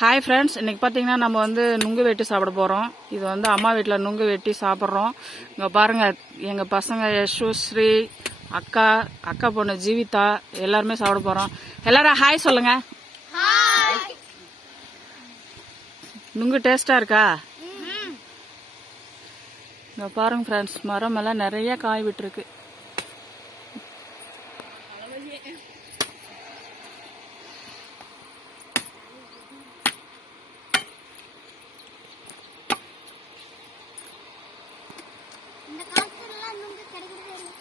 Hi friends இன்னைக்கு பார்த்தீங்கன்னா நம்ம வந்து நுங்கு வெட்டி சாப்பிட போகிறோம் இது வந்து அம்மா வீட்டில் நுங்கு வெட்டி சாப்பிட்றோம். இங்கே பாருங்க எங்கள் பசங்க யஷு ஸ்ரீ அக்கா அக்கா பொண்ணு ஜீவிதா எல்லாருமே சாப்பிட போகிறோம் எல்லாரும் ஹாய் சொல்லுங்க. நுங்கு டேஸ்ட்டாக இருக்கா? இங்கே பாருங்க ஃப்ரெண்ட்ஸ் மரம் எல்லாம் நிறைய காய் விட்டுருக்கு இந்த காலத்துலலாம் நுங்கு கிடைக்கிறதே இல்லை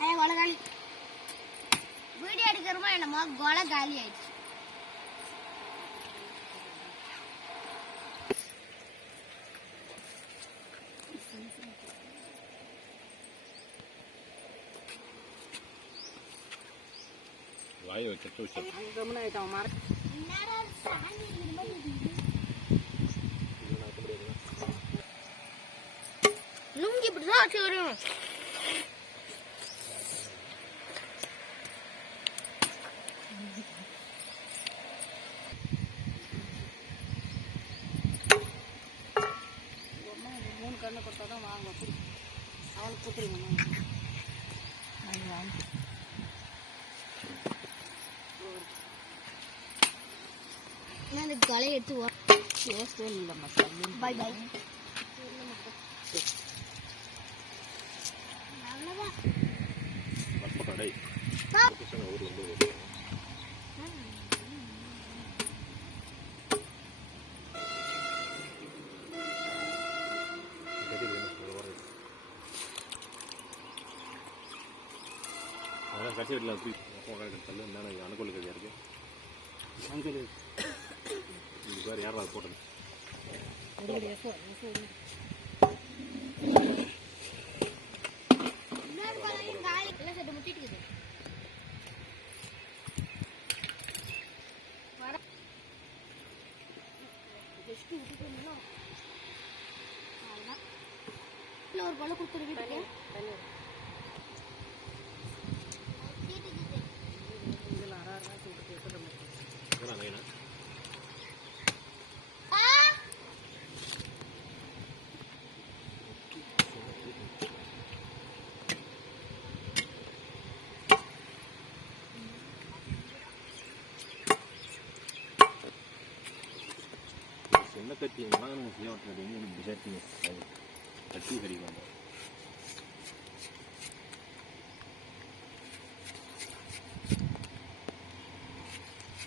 ஏய், கொலை காலி வீடியோ எடுக்கிறோமோ என்னமோ கொலை காலி ஆயிடுச்சு வாயை வச்சு மாதிரி இருக்குது. நுங்கு இப்படிதான் வச்சு வரும் மூணு கண்ணு கொடுத்தா தான் வாங்க அவளுக்கு கொடுத்துருங்க நான் இந்த கொலை எடுத்து டேஸ்டே இல்லைம்மா சாமி பை பை அவ்வளோதான் கடை பா. யாரா போட்டது இன்னொரு கொலையும் காய் எல்லாம் சட்டு முட்டிட்டு இருக்குது வர ஜஸ்ட் விட்டுட்டு அவ்வளோதான் இல்லை ஒரு பழம் கொடுத்துரு சின்ன கத்தி நம்ம செய்ய விட்டுறது வந்து எனக்கு சேர்த்திங்க கட்டி கறிக்கலாம்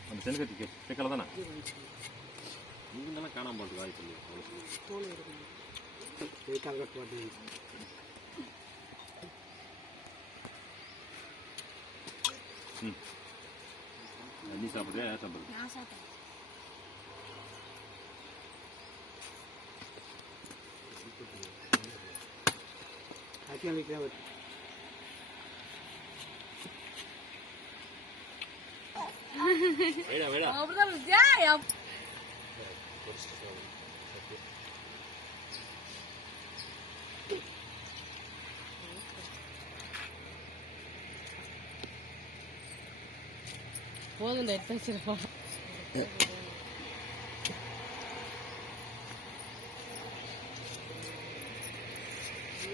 அந்த சின்ன கத்தி கேட்கல தானே நீங்கள் தானே காணாம போட்டு வாய் சொல்லி அவ்வளோ ம் நீ சாப்பிட்றியா சாப்பிட்றேன். யார் சாப்பிட்றது நான் சாப்பிட்டேன் வேடா வேடா போதும் எடுத்து வச்சிருப்போம்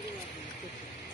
すいません。